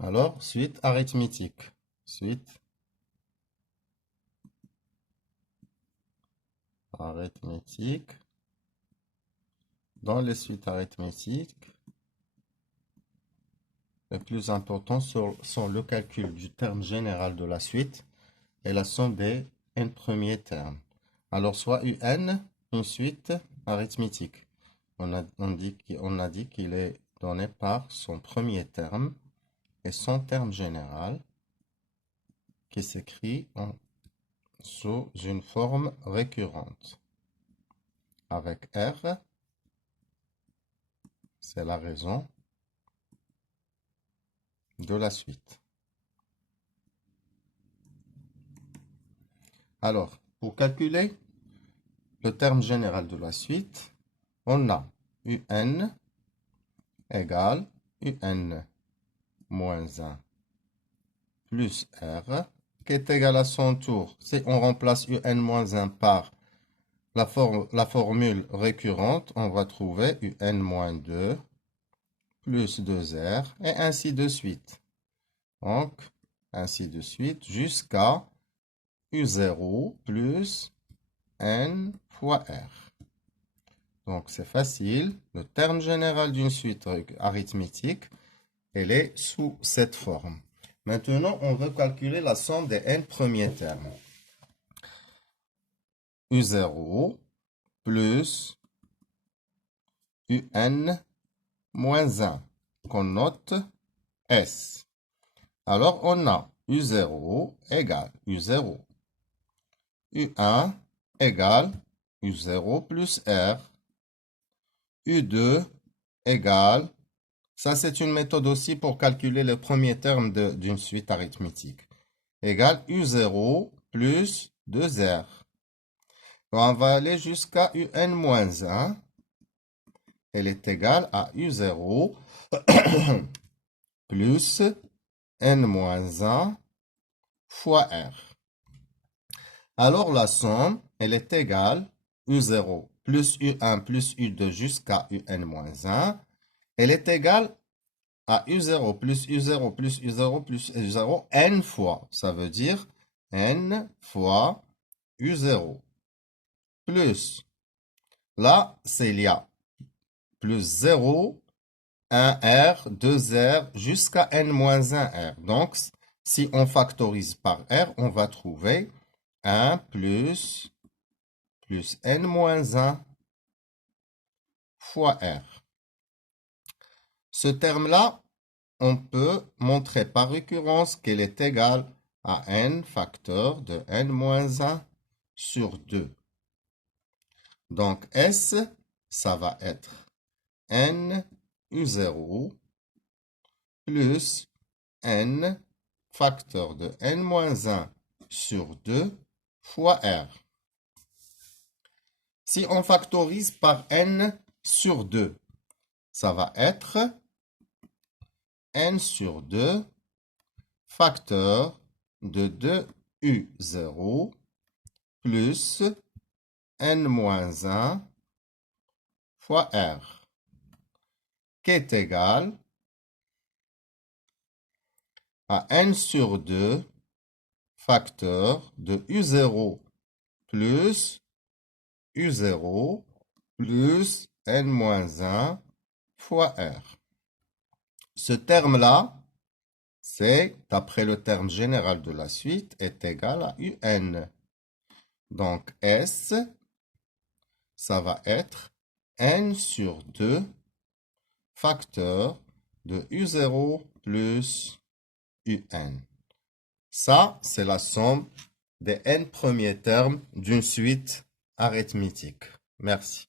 Alors, suite arithmétique. Suite arithmétique. Dans les suites arithmétiques, les plus importants sont le calcul du terme général de la suite et la somme des n premiers termes. Alors, soit UN, une suite arithmétique. On a dit qu'il est donné par son premier terme et son terme général qui s'écrit sous une forme récurrente. Avec R, c'est la raison de la suite. Alors, pour calculer le terme général de la suite, on a UN égale UN moins 1 plus R, qui est égal à son tour. Si on remplace UN moins 1 par la formule récurrente, on va trouver UN moins 2 plus 2R et ainsi de suite. Donc, ainsi de suite jusqu'à U0 plus N fois R. Donc, c'est facile. Le terme général d'une suite arithmétique, elle est sous cette forme. Maintenant, on veut calculer la somme des n premiers termes. U0 plus UN moins 1, qu'on note S. Alors, on a U0 égale U0. U1 égale U0 plus R. U2 égale, ça c'est une méthode aussi pour calculer le premier terme d'une suite arithmétique, égale U0 plus 2R. On va aller jusqu'à UN moins 1. Elle est égale à U0 plus N moins 1 fois R. Alors la somme, elle est égale U0 plus U1 plus U2 jusqu'à UN moins 1. Elle est égale à U0 plus U0 plus U0 plus U0 N fois. Ça veut dire N fois U0. Plus, là, c'est il y a plus 0, 1R, 2R, jusqu'à N-1R. Donc, si on factorise par R, on va trouver 1 plus N-1 fois R. Ce terme-là, on peut montrer par récurrence qu'elle est égale à N facteur de N-1 sur 2. Donc, S, ça va être N U0 plus N facteur de N-1 sur 2 fois R. Si on factorise par N sur 2, ça va être N sur 2 facteur de 2U0 plus N-1 fois R, qui est égal à N sur 2 facteur de U0 plus U0 plus N-1 fois R. Ce terme-là, c'est, d'après le terme général de la suite, est égal à UN. Donc S, ça va être N sur 2 facteur de U0 plus UN. Ça, c'est la somme des n premiers termes d'une suite arithmétique. Merci.